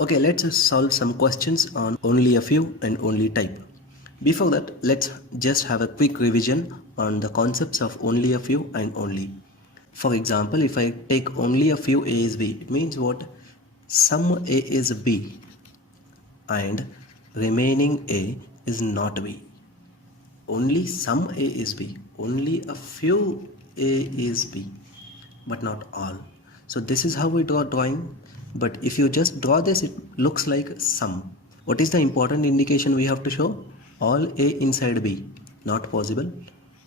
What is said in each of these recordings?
Okay, let's solve some questions on only a few and only type. Before that, let's just have a quick revision on the concepts of only a few and only. For example, if I take only a few A is B, it means what? Some A is B and remaining A is not B. Only some A is B. Only a few A is B, but not all. So this is how we draw drawing. But if you just draw this, it looks like sum. What is the important indication we have to show? All A inside B, not possible.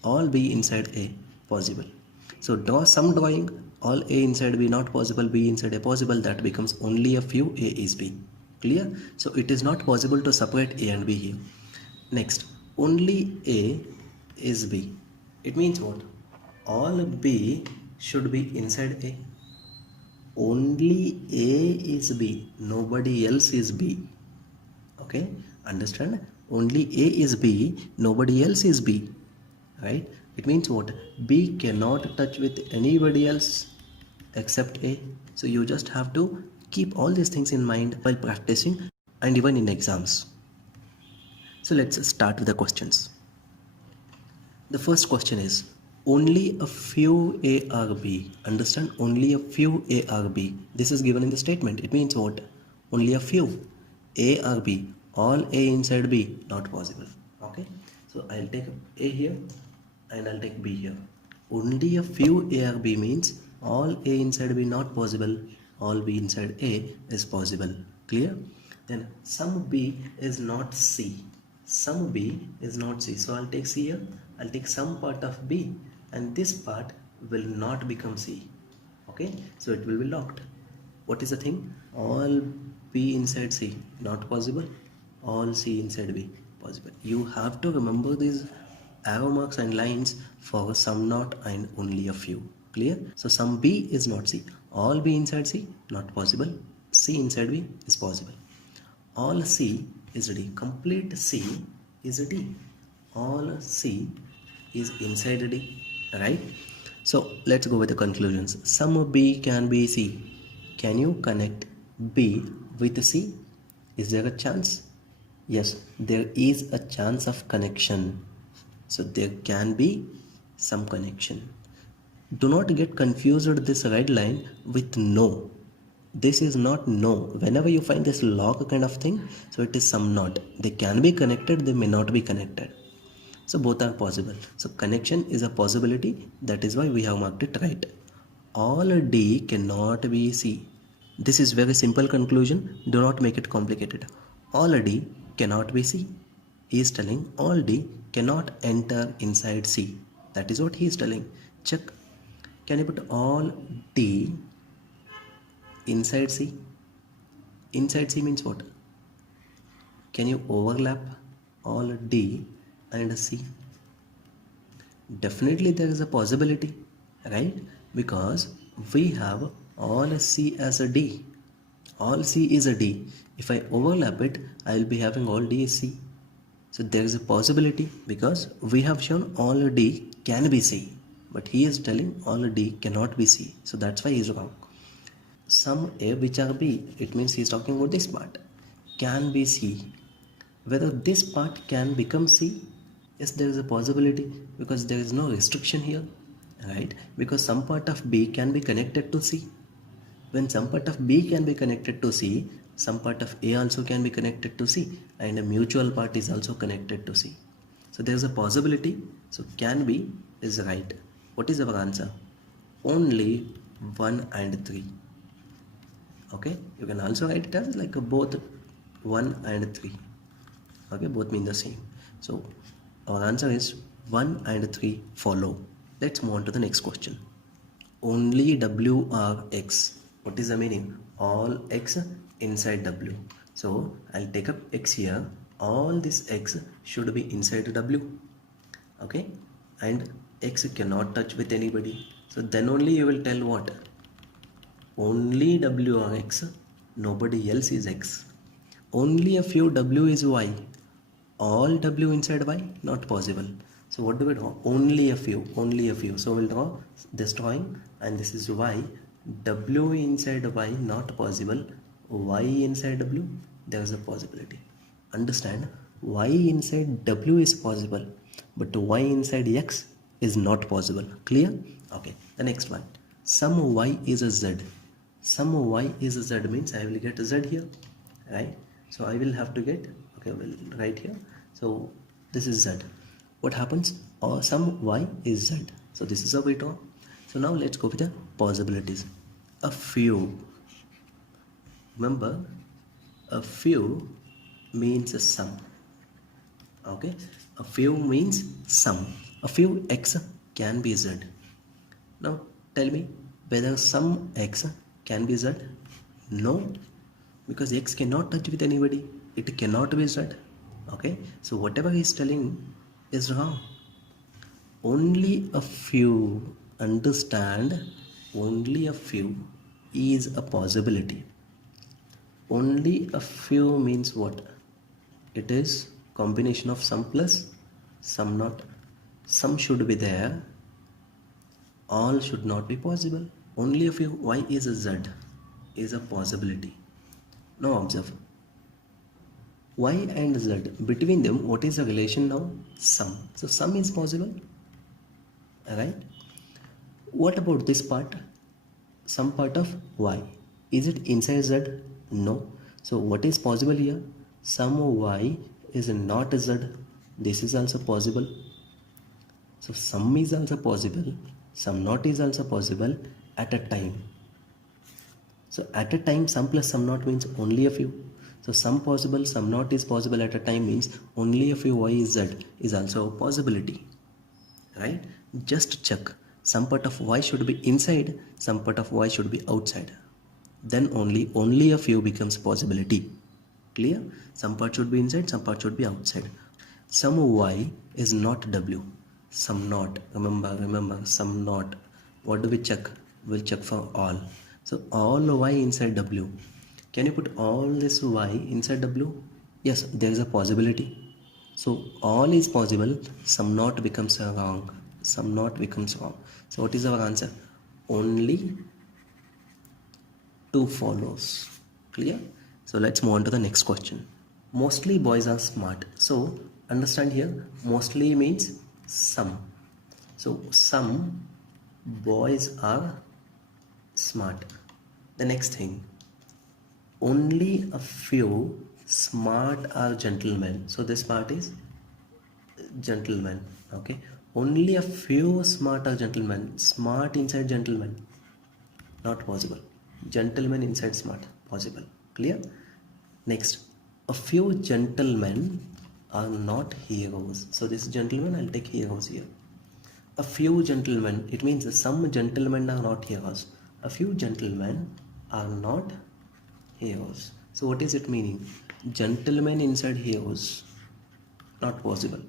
All B inside A, possible. So draw some drawing, all A inside B not possible, B inside A possible, that becomes only a few A is B. Clear? So it is not possible to separate A and B here. Next, only A is B. It means what? All B should be inside A. Only A is B. Nobody else is B. Okay? Understand? Only A is B. Nobody else is B. Right? It means what? B cannot touch with anybody else except A. So you just have to keep all these things in mind while practicing and even in exams. So let's start with the questions. The first question is only a few A are B. Understand? Only a few A are B. This is given in the statement. It means what? Only a few A are B. All A inside B, not possible. Okay. So I'll take A here and I'll take B here. Only a few A are B means all A inside B not possible. All B inside A is possible. Clear? Then some B is not C. Some B is not C. So I'll take C here. I'll take some part of B and this part will not become C. Okay, so it will be locked. What is the thing? All B inside C, not possible. All C inside B, possible. You have to remember these arrow marks and lines for some not and only a few. Clear? So some B is not C. All B inside C, not possible. C inside B is possible. All C is D. Complete C is D. All C is inside D. Right? So let's go with the conclusions. Some B can be C. Can you connect B with C? Is there a chance? Yes, there is a chance of connection. So there can be some connection. Do not get confused with this red line with no. This is not no. Whenever you find this log kind of thing, so it is some not. They can be connected, they may not be connected. So both are possible. So connection is a possibility. That is why we have marked it right. All D cannot be C. This is very simple conclusion. Do not make it complicated. All D cannot be C. He is telling all D cannot enter inside C. That is what he is telling. Check. Can you put all D inside C? Inside C means what? Can you overlap all D and C? Definitely there is a possibility, right? Because we have all C as a D. All C is a D. If I overlap it, I will be having all D is C. So there is a possibility because we have shown all D can be C. But he is telling all D cannot be C. So that's why he is wrong. Some A which are B, it means he is talking about this part, can be C. Whether this part can become C, yes, there is a possibility because there is no restriction here, right? Because some part of B can be connected to C. When some part of B can be connected to C, some part of A also can be connected to C, and a mutual part is also connected to C. So there is a possibility. So can be is right. What is our answer? Only 1 and 3. Okay, you can also write it as like both 1 and 3. Okay, both mean the same. So our answer is 1 and 3 follow. Let's move on to the next question. Only W are X. What is the meaning? All X inside W. So I'll take up X here. All this X should be inside W. Okay, and X cannot touch with anybody. So then only you will tell what? Only W are X, nobody else is X. Only a few W is Y. All W inside Y, not possible. So what do we draw? Only a few, only a few. So we'll draw this drawing and this is Y. W inside Y, not possible. y inside w, there is a possibility. Understand, y inside w is possible, but y inside x is not possible. Clear? Okay, the next one. Some y is a z. Some y is a z means I will get a z here, right? So I will have to get, okay, well, right here. So this is z. What happens? Or some y is z. So this is how we draw. So now let's go with the possibilities. A few. Remember, a few means a sum. Okay, a few means sum. A few x can be z. Now tell me whether some x can be z. No, because x cannot touch with anybody. It cannot be z. Okay, so whatever he is telling is wrong. Only a few, understand, only a few is a possibility. Only a few means what? It is combination of some plus some not. Some should be there, all should not be possible. Only a few. Y is a z is a possibility. Now observe, y and z, between them what is the relation now? Sum. So sum is possible, right? What about this part? Some part of y, is it inside z? No. So what is possible here? Some y is not z. This is also possible. So some is also possible, some not is also possible at a time. So at a time, some plus some not means only a few. So some possible, some not is possible at a time means only a few y is z is also a possibility, right? Just check, some part of y should be inside, some part of y should be outside. Then only a few becomes possibility. Clear? Some part should be inside, some part should be outside. Some y is not w, some not. Remember, some not. What do we check? We'll check for all. So all y inside w. Can you put all this y inside w? Yes, there is a possibility. So all is possible, some not becomes wrong. Some not becomes wrong. So what is our answer? Only 2 follows. Clear? So let's move on to the next question. Mostly boys are smart. So understand here, mostly means some. So some boys are smart. The next thing, only a few smart are gentlemen. So this part is gentlemen. Okay, only a few smart are gentlemen. Smart inside gentlemen, not possible. Gentlemen inside smart, possible. Clear? Next, a few gentlemen are not heroes. So this gentleman, I'll take heroes here. A few gentlemen, it means some gentlemen are not heroes. A few gentlemen are not heroes. So what is it meaning? Gentlemen inside heroes, not possible.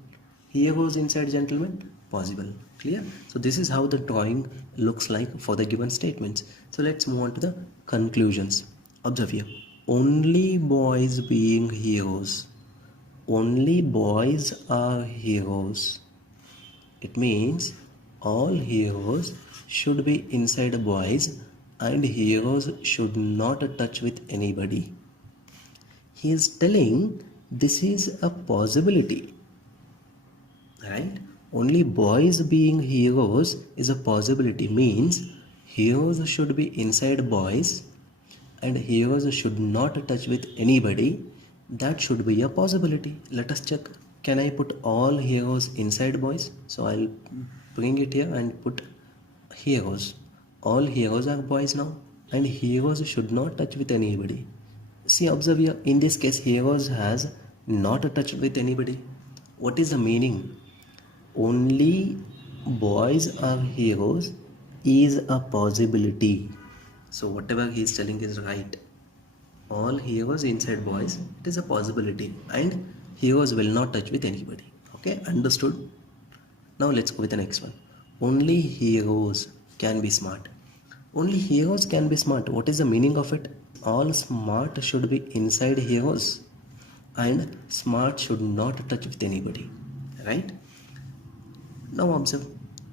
Heroes inside gentlemen, possible. Clear? So this is how the drawing looks like for the given statements. So let's move on to the conclusions. Observe here. Only boys being heroes. Only boys are heroes. It means all heroes should be inside boys and heroes should not touch with anybody. He is telling this is a possibility, right? Only boys being heroes is a possibility, means heroes should be inside boys and heroes should not touch with anybody. That should be a possibility. Let us check. Can I put all heroes inside boys? So I'll bring it here and put heroes. All heroes are boys now and heroes should not touch with anybody. See, observe here, in this case heroes has not touched with anybody. What is the meaning? Only boys are heroes is a possibility. So whatever he is telling is right. All heroes inside boys, it is a possibility and heroes will not touch with anybody. Okay, understood? Now let's go with the next one. Only heroes can be smart. Only heroes can be smart. What is the meaning of it? All smart should be inside heroes and smart should not touch with anybody, right? Now observe,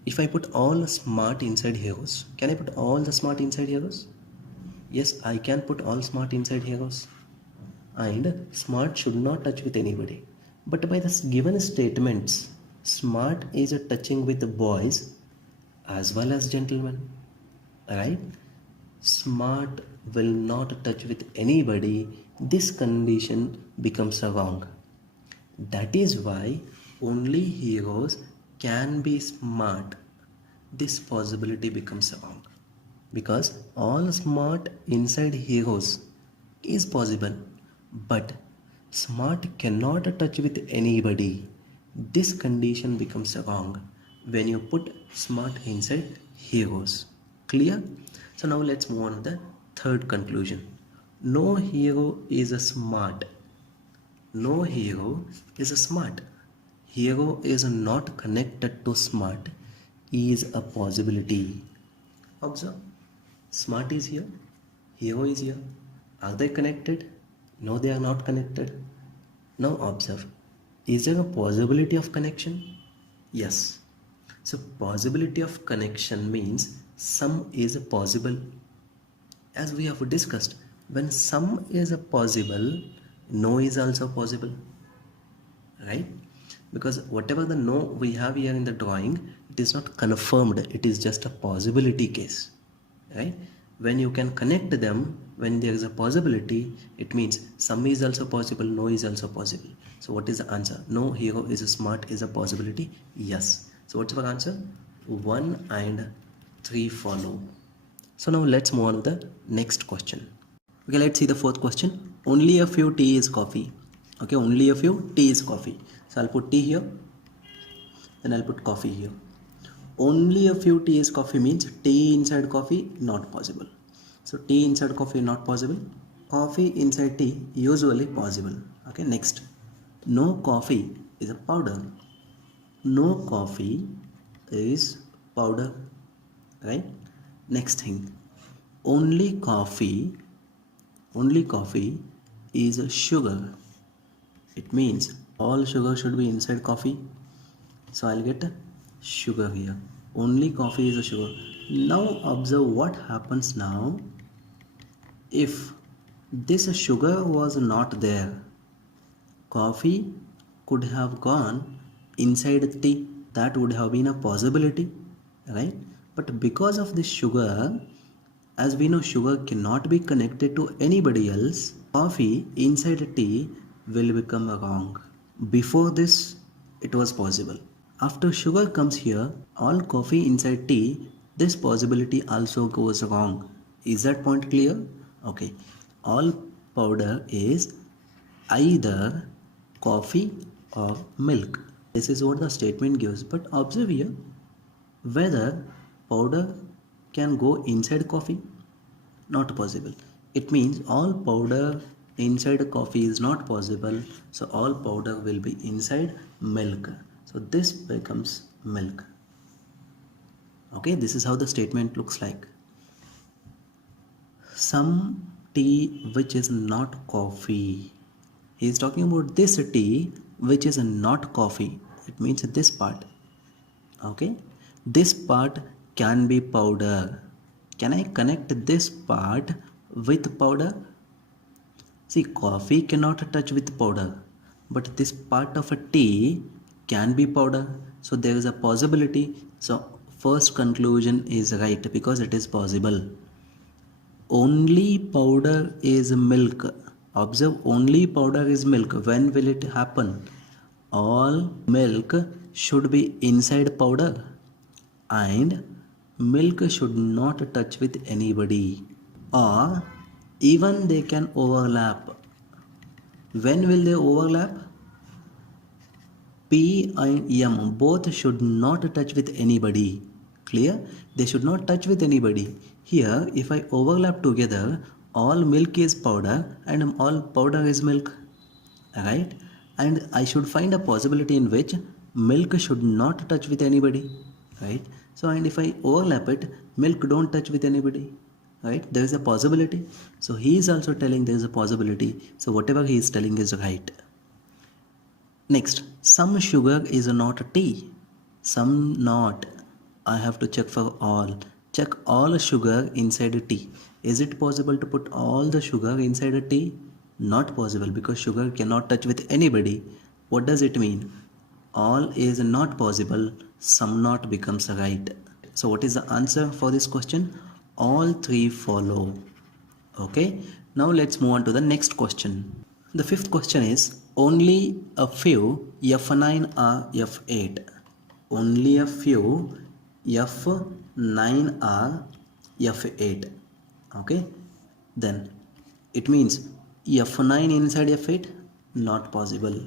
if I put all smart inside heroes, can I put all the smart inside heroes? Yes, I can put all smart inside heroes. And smart should not touch with anybody. But by the given statements, smart is a touching with the boys as well as gentlemen. Right? Smart will not touch with anybody. This condition becomes wrong. That is why only heroes can be smart. This possibility becomes wrong. Because all smart inside heroes is possible, but smart cannot touch with anybody. This condition becomes wrong when you put smart inside heroes. Clear? So now let's move on to the third conclusion. No hero is a smart. No hero is a smart. Hero is not connected to smart. Is a possibility. Observe. Smart is here. Hero is here. Are they connected? No, they are not connected. Now observe. Is there a possibility of connection? Yes. So possibility of connection means some is possible. As we have discussed, when some is possible, no is also possible. Right? Because whatever the no we have here in the drawing, it is not confirmed. It is just a possibility case. Right? When you can connect them, when there is a possibility, it means some is also possible, no is also possible. So what is the answer? No hero is smart is a possibility. Yes. So what's our answer? 1 and 3 follow. So now let's move on to the next question. Okay, let's see the fourth question. Only a few tea is coffee. Okay, only a few tea is coffee. So I'll put tea here, then I'll put coffee here. Only a few tea is coffee means tea inside coffee not possible. So tea inside coffee not possible. Coffee inside tea usually possible. Okay, next. No coffee is a powder. No coffee is powder. Right? Next thing. Only coffee is sugar. It means all sugar should be inside coffee. So I'll get sugar here. Only coffee is a sugar. Now observe what happens now if this sugar was not there. Coffee could have gone inside tea. That would have been a possibility, right? But because of this sugar, as we know sugar cannot be connected to anybody else, coffee inside tea will become wrong. Before this, it was possible. After sugar comes here, all coffee inside tea, this possibility also goes wrong. Is that point clear? Okay. All powder is either coffee or milk. This is what the statement gives. But observe here whether powder can go inside coffee. Not possible. It means all powder inside coffee is not possible. So all powder will be inside milk. So this becomes milk. Okay, this is how the statement looks like. Some tea which is not coffee. He is talking about this tea which is not coffee. It means this part. Okay, this part can be powder. Can I connect this part with powder? See, coffee cannot touch with powder, but this part of a tea can be powder. So there is a possibility. So first conclusion is right because it is possible. Only powder is milk. Observe, only powder is milk. When will it happen? All milk should be inside powder, and milk should not touch with anybody, or even they can overlap. When will they overlap? P and M both should not touch with anybody. Clear? They should not touch with anybody. Here, if I overlap together, all milk is powder and all powder is milk. Right? And I should find a possibility in which milk should not touch with anybody. Right? So, and if I overlap it, milk don't touch with anybody. Right? There is a possibility. So, he is also telling there is a possibility. So, whatever he is telling is right. Next, some sugar is not tea, some not. I have to check for all. check all sugar inside a tea. Is it possible to put all the sugar inside a tea? Not possible, because sugar cannot touch with anybody. What does it mean? All is not possible, some not becomes right. So what is the answer for this question? All three follow. Okay, now let's move on to the next question. The fifth question is, only a few F9 are F8. Only a few F9 are F8. Okay, then it means F9 inside F8, not possible.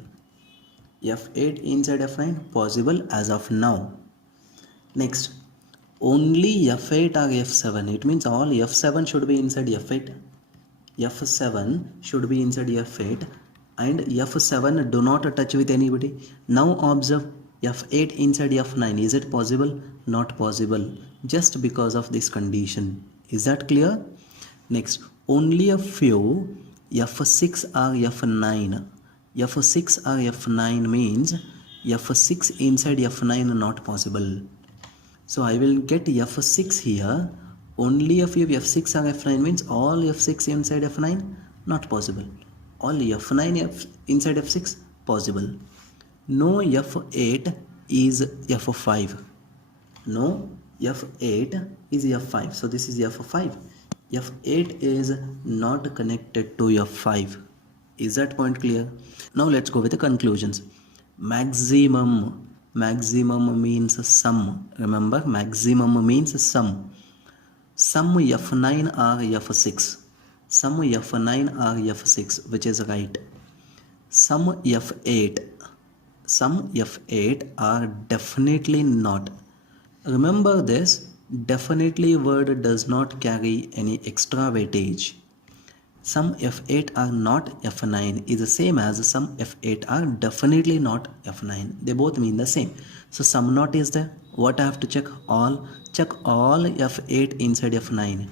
F8 inside F9, possible as of now. Next, only F8 or F7. It means all F7 should be inside F8. F7 should be inside F8, and F7 do not touch with anybody. Now observe F8 inside F9. Is it possible? Not possible, just because of this condition. Is that clear? Next, only a few F6 or F9. F6 or F9 means F6 inside F9 not possible. So I will get F6 here. Only a few F6 or F9 means all F6 inside F9 not possible. All F9 inside F6 possible. No F8 is F5. No F8 is F5. So this is F5. F8 is not connected to F5. Is that point clear? Now let's go with the conclusions. Maximum. Maximum means sum. Remember, maximum means sum. Sum F9 or F6. Sum F9 or F6, which is right. Sum F8. Sum F8 are definitely not. Remember this, definitely word does not carry any extra weightage. Sum F8 are not F9 is the same as sum F8 are definitely not F9. They both mean the same. So sum not is there. What I have to check? All. Check all F8 inside F9.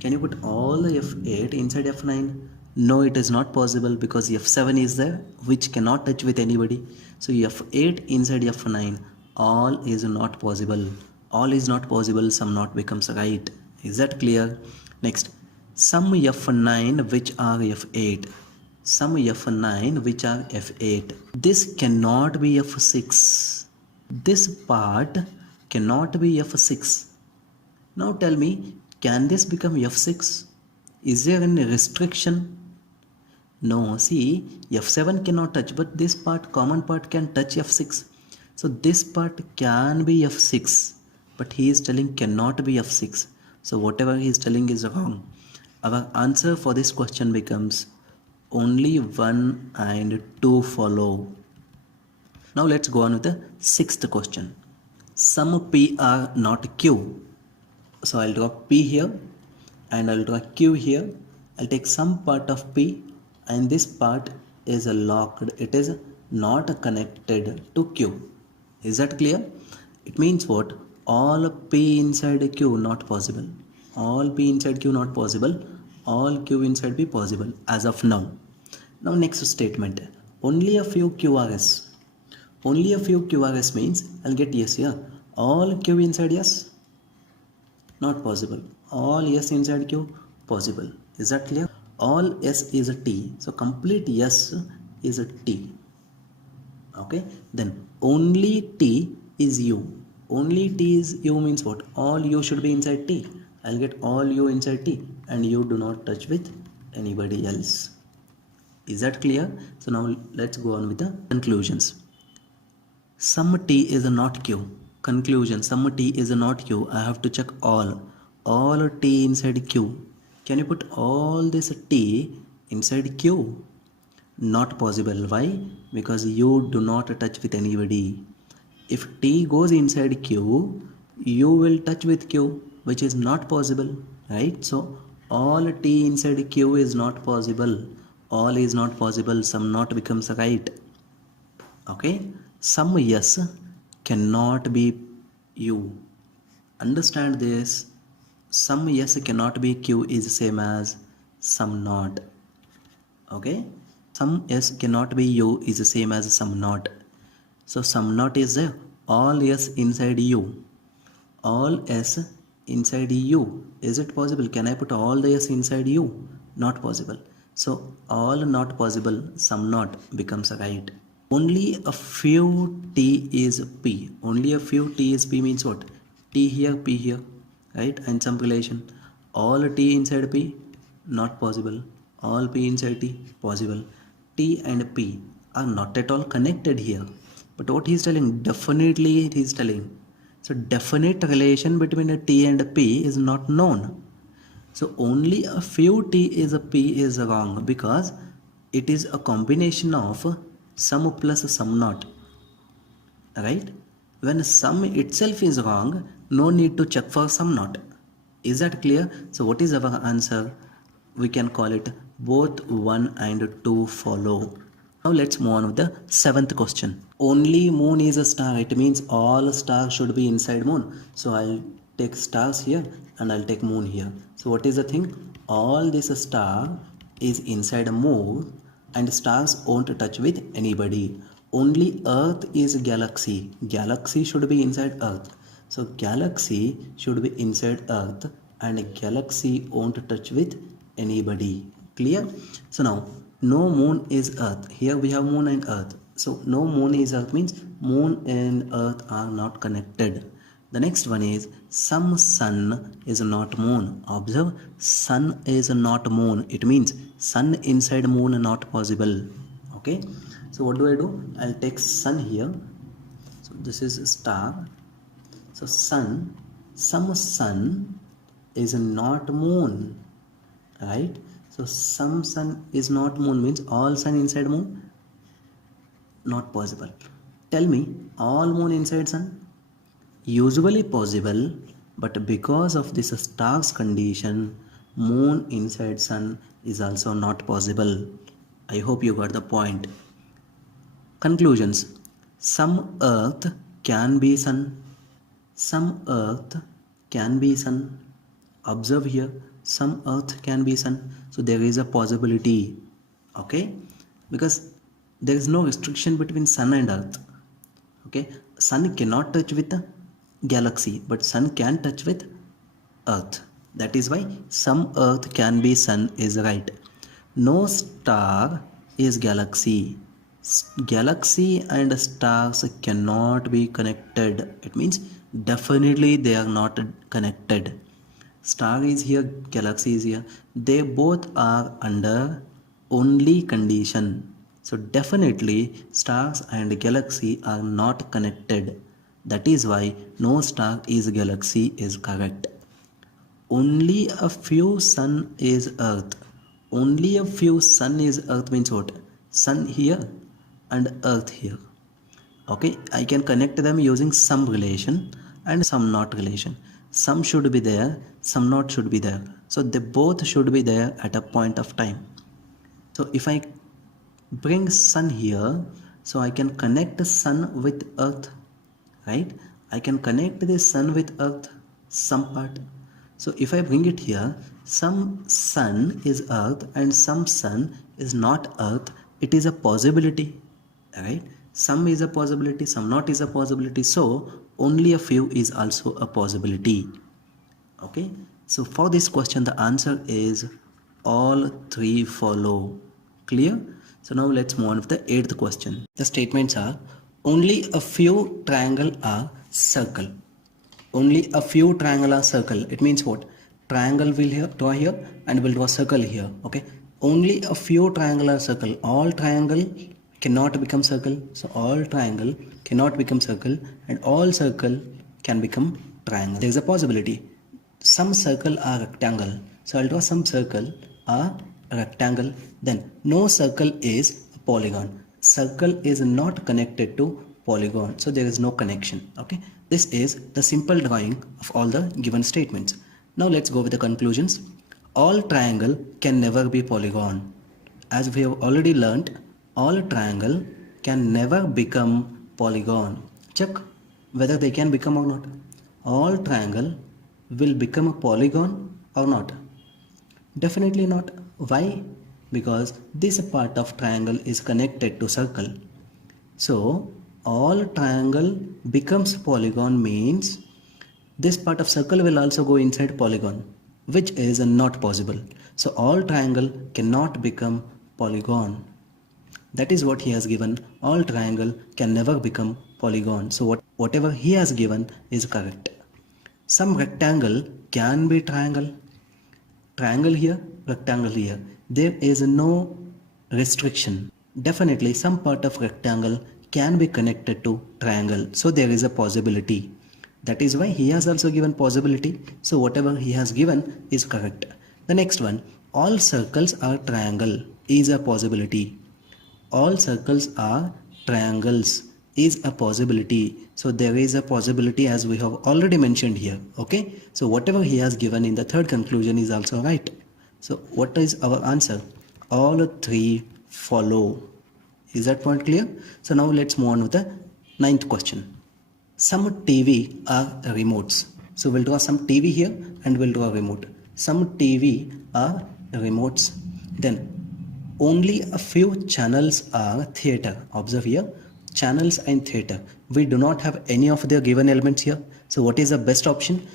Can you put all the F8 inside F9? No, it is not possible, because F7 is there, which cannot touch with anybody. So F8 inside F9, all is not possible. All is not possible, sum not becomes right. Is that clear? Next, sum F9 which are F8. Sum F9 which are F8. This cannot be F6. This part cannot be F6. Now tell me, can this become F6? Is there any restriction? No, see, F7 cannot touch, but this part, common part, can touch F6. So this part can be F6, but he is telling cannot be F6. So whatever he is telling is wrong. Our answer for this question becomes only 1 and 2 follow. Now let's go on with the sixth question. Sum P are not Q. So I'll draw P here and I'll draw Q here. I'll take some part of P, and this part is locked. It is not connected to Q. Is that clear? It means what? All P inside Q not possible. All P inside Q not possible. All Q inside P possible as of now. Now next statement. Only a few QRS. Only a few QRS means I'll get yes here. All Q inside yes? Not possible. All yes inside Q? Possible. Is that clear? All S is a T. So complete yes is a T. Okay. Then only T is U. Only T is U means what? All U should be inside T. I'll get all U inside T, and U do not touch with anybody else. Is that clear? So now let's go on with the conclusions. Sum T is not Q. Conclusion, sum T is not Q. I have to check all. All T inside Q. Can you put all this T inside Q? Not possible. Why? Because U do not touch with anybody. If T goes inside Q, U will touch with Q, which is not possible, right? So all T inside Q is not possible. All is not possible, sum not becomes right. Okay, sum yes cannot be U. Understand this. Sum yes cannot be Q is same as sum not. Okay, sum yes cannot be U is the same as sum not. So sum not is there. All S inside U. All S inside U. Is it possible? Can I put all the S inside U? Not possible. So all not possible, some not becomes right. Only a few T is P. Only a few T is P means what? T here, P here, right? And some relation. All T inside P, not possible. All P inside T, possible. T and P are not at all connected here. But what he is telling, definitely he is telling. So definite relation between a T and a P is not known. So only a few T is a P is wrong because it is a combination of sum plus sum not. Right? When sum itself is wrong, no need to check for sum not. Is that clear? So what is our answer? We can call it both 1 and 2 follow. Now let's move on with the 7th question. Only moon is a star. It means all stars should be inside moon. So I'll take stars here and I'll take moon here. So what is the thing? All this star is inside a moon and stars won't touch with anybody. Only Earth is galaxy. Galaxy should be inside Earth. So galaxy should be inside Earth and galaxy won't touch with anybody. Clear? So now no moon is Earth. Here we have moon and Earth. So no moon is Earth means moon and Earth are not connected. The next one is some sun is not moon. Observe, sun is not moon. It means sun inside moon not possible. Okay. So what do? I'll take sun here. So this is a star. So sun, some sun is not moon. Right? So some sun is not moon means all sun inside moon? Not possible. Tell me, all moon inside sun? Usually possible, but because of this stars condition, moon inside sun is also not possible. I hope you got the point. Conclusions. Some earth can be sun. Some earth can be sun. Observe here, some earth can be sun. So there is a possibility. Okay? Because there is no restriction between sun and earth. Okay? Sun cannot touch with the galaxy, but sun can touch with earth. That is why some earth can be sun is right. No star is galaxy. Galaxy and stars cannot be connected. It means definitely they are not connected. Star is here, galaxy is here. They both are under only condition. So definitely stars and galaxy are not connected. That is why no star is galaxy is correct. Only a few sun is earth. Only a few sun is earth means what? Sun here and earth here. Okay, I can connect them using some relation and some not relation. Some should be there, some not should be there. So they both should be there at a point of time. So if I bring sun here, so I can connect the sun with earth, right? I can connect the sun with earth, some part. So if I bring it here, some sun is earth and some sun is not earth. It is a possibility, right? Some is a possibility, some not is a possibility. So only a few is also a possibility. Okay. So for this question, the answer is all three follow. Clear? So now let's move on with the 8th question. The statements are only a few triangle are circle. Only a few triangle are circle. It means what? Triangle will draw here and will draw circle here. Okay. Only a few triangle are circle. All triangle cannot become circle. So all triangle cannot become circle and all circle can become triangle. There is a possibility. Some circle are rectangle. So I'll draw some circle are rectangle. Then no circle is a polygon. Circle is not connected to polygon. So there is no connection. Okay. This is the simple drawing of all the given statements. Now let's go with the conclusions. All triangle can never be polygon. As we have already learnt, all triangle can never become polygon. Check whether they can become or not. All triangle will become a polygon or not? Definitely not. Why? Because this part of triangle is connected to circle. So all triangle becomes polygon means This part of circle will also go inside polygon, which is not possible. So all triangle cannot become polygon. That is what he has given. All triangle can never become polygon. So whatever he has given is correct. Some rectangle can be triangle. Triangle here, rectangle here. There is no restriction. Definitely some part of rectangle can be connected to triangle. So there is a possibility. That is why he has also given possibility. So whatever he has given is correct. The next one, all circles are triangle is a possibility. All circles are triangles is a possibility. So there is a possibility as we have already mentioned here. Okay. So whatever he has given in the third conclusion is also right. So what is our answer? All three follow. Is that point clear? So now let's move on with the ninth question. Some TV are remotes. So we'll draw some TV here and we'll draw a remote. Some TV are remotes. Then only a few channels are theater. Observe here, channels and theater. We do not have any of the given elements here. So what is the best option?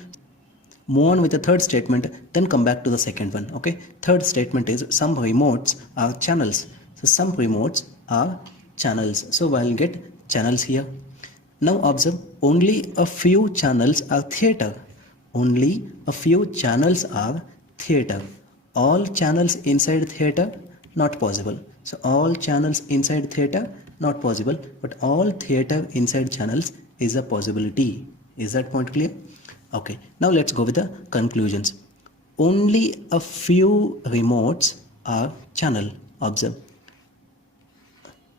Move on with the third statement, then come back to the second one. Okay. Third statement is some remotes are channels. So some remotes are channels. So I'll get channels here. Now observe, only a few channels are theater. Only a few channels are theater. All channels inside theater, not possible. So all channels inside theater, not possible. But all theater inside channels is a possibility. Is that point clear? Okay. Now let's go with the conclusions. Only a few remotes are channel. Observe.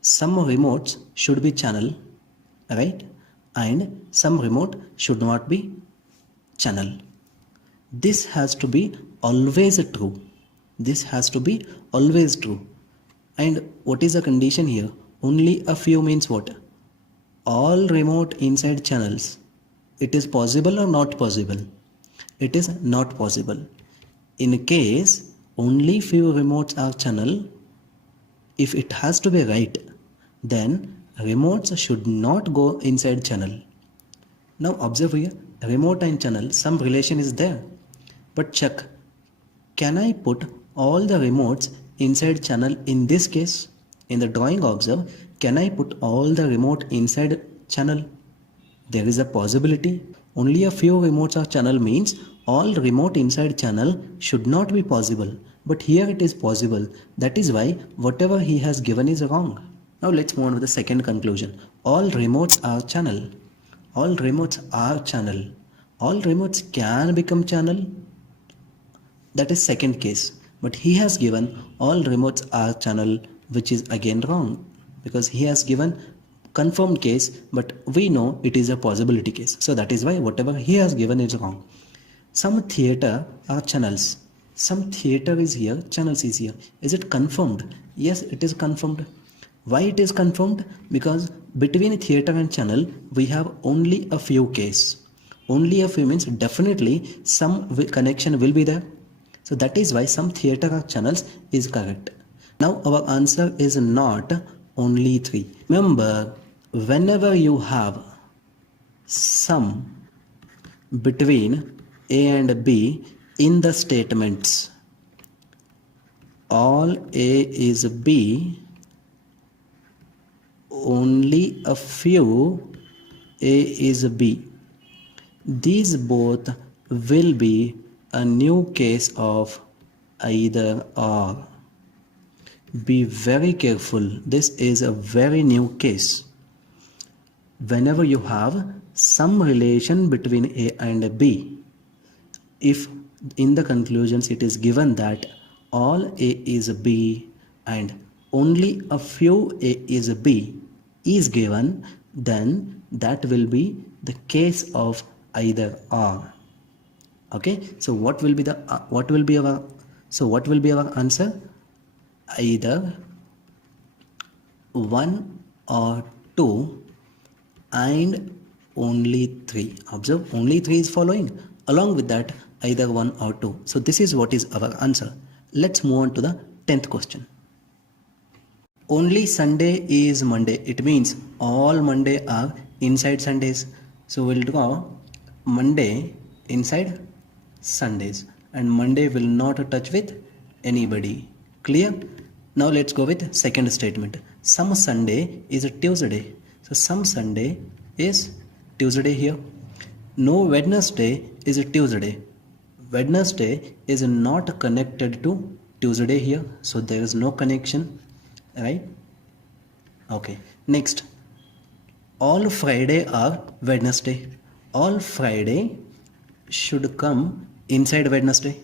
Some remotes should be channel, right? And some remote should not be channel. This has to be always true. This has to be always true. And what is the condition here? Only a few means what? All remote inside channels. It is possible or not possible? It is not possible. In case only few remotes are channel, if it has to be right, then remotes should not go inside channel. Now observe here, remote and channel, some relation is there. But check, can I put all the remotes inside channel in this case? In the drawing observe, can I put all the remote inside channel? There is a possibility. Only a few remotes are channel means all remote inside channel should not be possible. But here it is possible. That is why whatever he has given is wrong. Now let's move on with the second conclusion. All remotes are channel. All remotes are channel. All remotes can become channel. That is second case. But he has given all remotes are channel, which is again wrong. Because he has given confirmed case, but we know it is a possibility case. So that is why whatever he has given is wrong. Some theater are channels. Some theater is here, channels is here. Is it confirmed? Yes, it is confirmed. Why it is confirmed? Because between theater and channel, we have only a few case. Only a few means definitely some connection will be there. So that is why some theater or channels is correct. Now our answer is not only 3. Remember, whenever you have sum between A and B in the statements, all A is B, only a few A is B. These both will be a new case of either or. Be very careful. This is a very new case. Whenever you have some relation between A and B, if in the conclusions it is given that all A is B and only a few A is B is given, then that will be the case of either or. Okay, so what will be our answer? Either 1 or 2 and only 3. Observe, only 3 is following. Along with that, either 1 or 2. So this is what is our answer. Let's move on to the 10th question. Only Sunday is Monday. It means all Monday are inside Sundays. So we'll draw Monday inside Sundays, and Monday will not touch with anybody. Clear? Now let's go with second statement. Some Sunday is a Tuesday. So some Sunday is Tuesday here. No Wednesday is a Tuesday. Wednesday is not connected to Tuesday here. So there is no connection, right? Okay. Next, all Friday are Wednesday. All Friday should come inside Wednesday.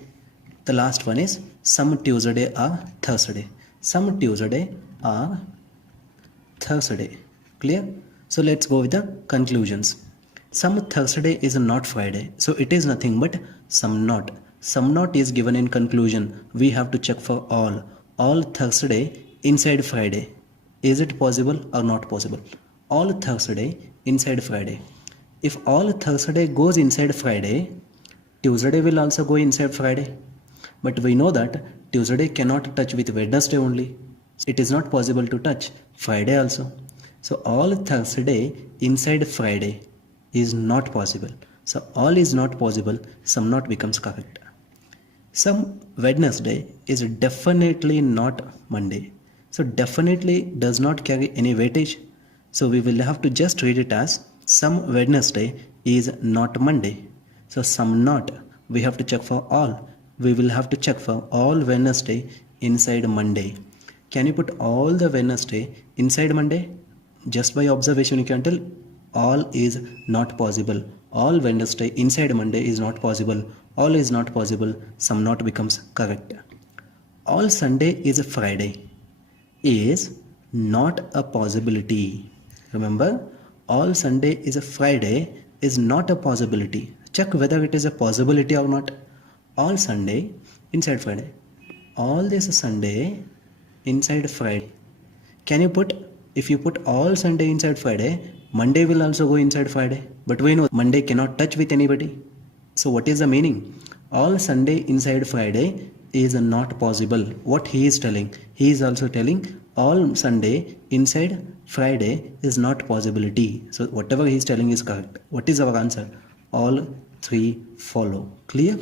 The last one is some Tuesday are Thursday. Some Tuesday are Thursday. Clear? So let's go with the conclusions. Some Thursday is not Friday. So it is nothing but some not. Some not is given in conclusion. We have to check for all. All Thursday inside Friday. Is it possible or not possible? All Thursday inside Friday. If all Thursday goes inside Friday, Tuesday will also go inside Friday. But we know that Tuesday cannot touch with Wednesday only. It is not possible to touch Friday also. So all Thursday inside Friday is not possible. So all is not possible, some not becomes correct. Some Wednesday is definitely not Monday. So definitely does not carry any weightage. So we will have to just read it as some Wednesday is not Monday. So some not, we have to check for all. We will have to check for all Wednesday inside Monday. Can you put all the Wednesday inside Monday? Just by observation you can tell all is not possible. All Wednesday inside Monday is not possible. All is not possible. Some not becomes correct. All Sunday is a Friday is not a possibility. Remember, all Sunday is a Friday is not a possibility. Check whether it is a possibility or not. All Sunday inside Friday. All this Sunday inside Friday. Can you put, if you put all Sunday inside Friday, Monday will also go inside Friday. But we know Monday cannot touch with anybody. So what is the meaning? All Sunday inside Friday is not possible. What he is telling? He is also telling all Sunday inside Friday is not possibility. So whatever he is telling is correct. What is our answer? All three follow. Clear?